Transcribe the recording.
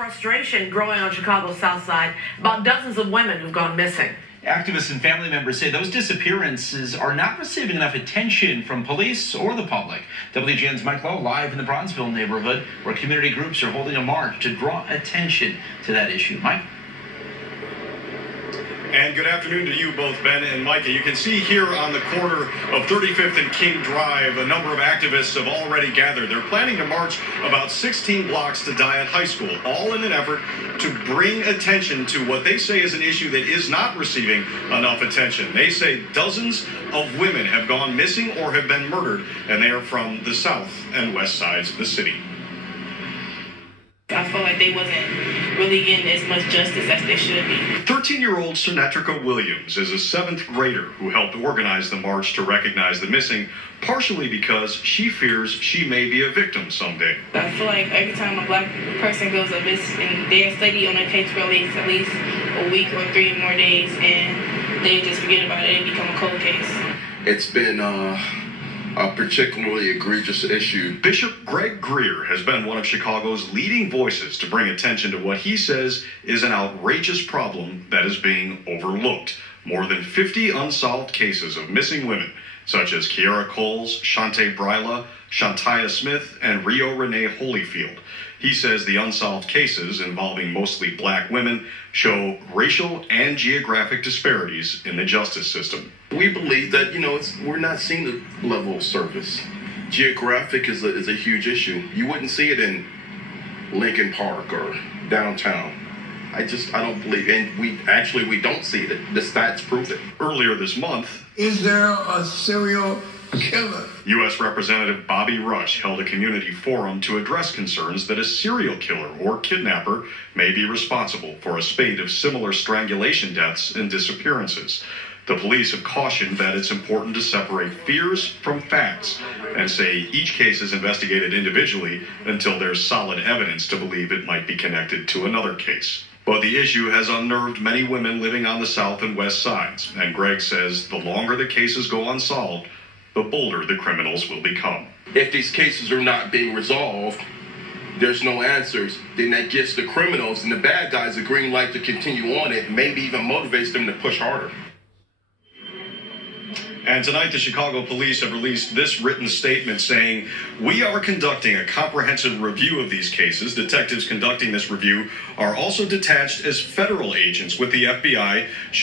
frustration growing on Chicago's South Side about dozens of women who've gone missing. Activists and family members say those disappearances are not receiving enough attention from police or the public. WGN's Mike Lowe live in the Bronzeville neighborhood, where community groups are holding a march to draw attention to that issue. Mike? And good afternoon to you both, Ben and Micah. You can see here on the corner of 35th and King Drive, a number of activists have already gathered. They're planning to march about 16 blocks to Dyett High School, all in an effort to bring attention to what they say is an issue that is not receiving enough attention. They say dozens of women have gone missing or have been murdered, and they are from the south and west sides of the city. I feel like they wasn't really getting as much justice as they should be. 13-year-old Symetrical Williams is a 7th grader who helped organize the march to recognize the missing, partially because she fears she may be a victim someday. I feel like every time a black person goes up missing, they're study on their case for at least a week or 3 more days, and they just forget about it and become a cold case. It's been a particularly egregious issue. Bishop Gregg has been one of Chicago's leading voices to bring attention to what he says is an outrageous problem that is being overlooked. More than 50 unsolved cases of missing women, such as Kiara Coles, Shante Bryla, Shantaya Smith, and Rio Renee Holyfield. He says the unsolved cases, involving mostly black women, show racial and geographic disparities in the justice system. We believe that, we're not seeing the level of service. Geographic is a huge issue. You wouldn't see it in Lincoln Park or downtown. I don't believe, and we don't see it. The stats prove it. Earlier this month, is there a serial killer? U.S. Representative Bobby Rush held a community forum to address concerns that a serial killer or kidnapper may be responsible for a spate of similar strangulation deaths and disappearances. The police have cautioned that it's important to separate fears from facts and say each case is investigated individually until there's solid evidence to believe it might be connected to another case. But the issue has unnerved many women living on the south and west sides, and Gregg says the longer the cases go unsolved, the bolder the criminals will become. If these cases are not being resolved, there's no answers, then that gives the criminals and the bad guys a green light to continue on it, maybe even motivates them to push harder. And tonight, the Chicago police have released this written statement saying, "We are conducting a comprehensive review of these cases. Detectives conducting this review are also detached as federal agents with the FBI.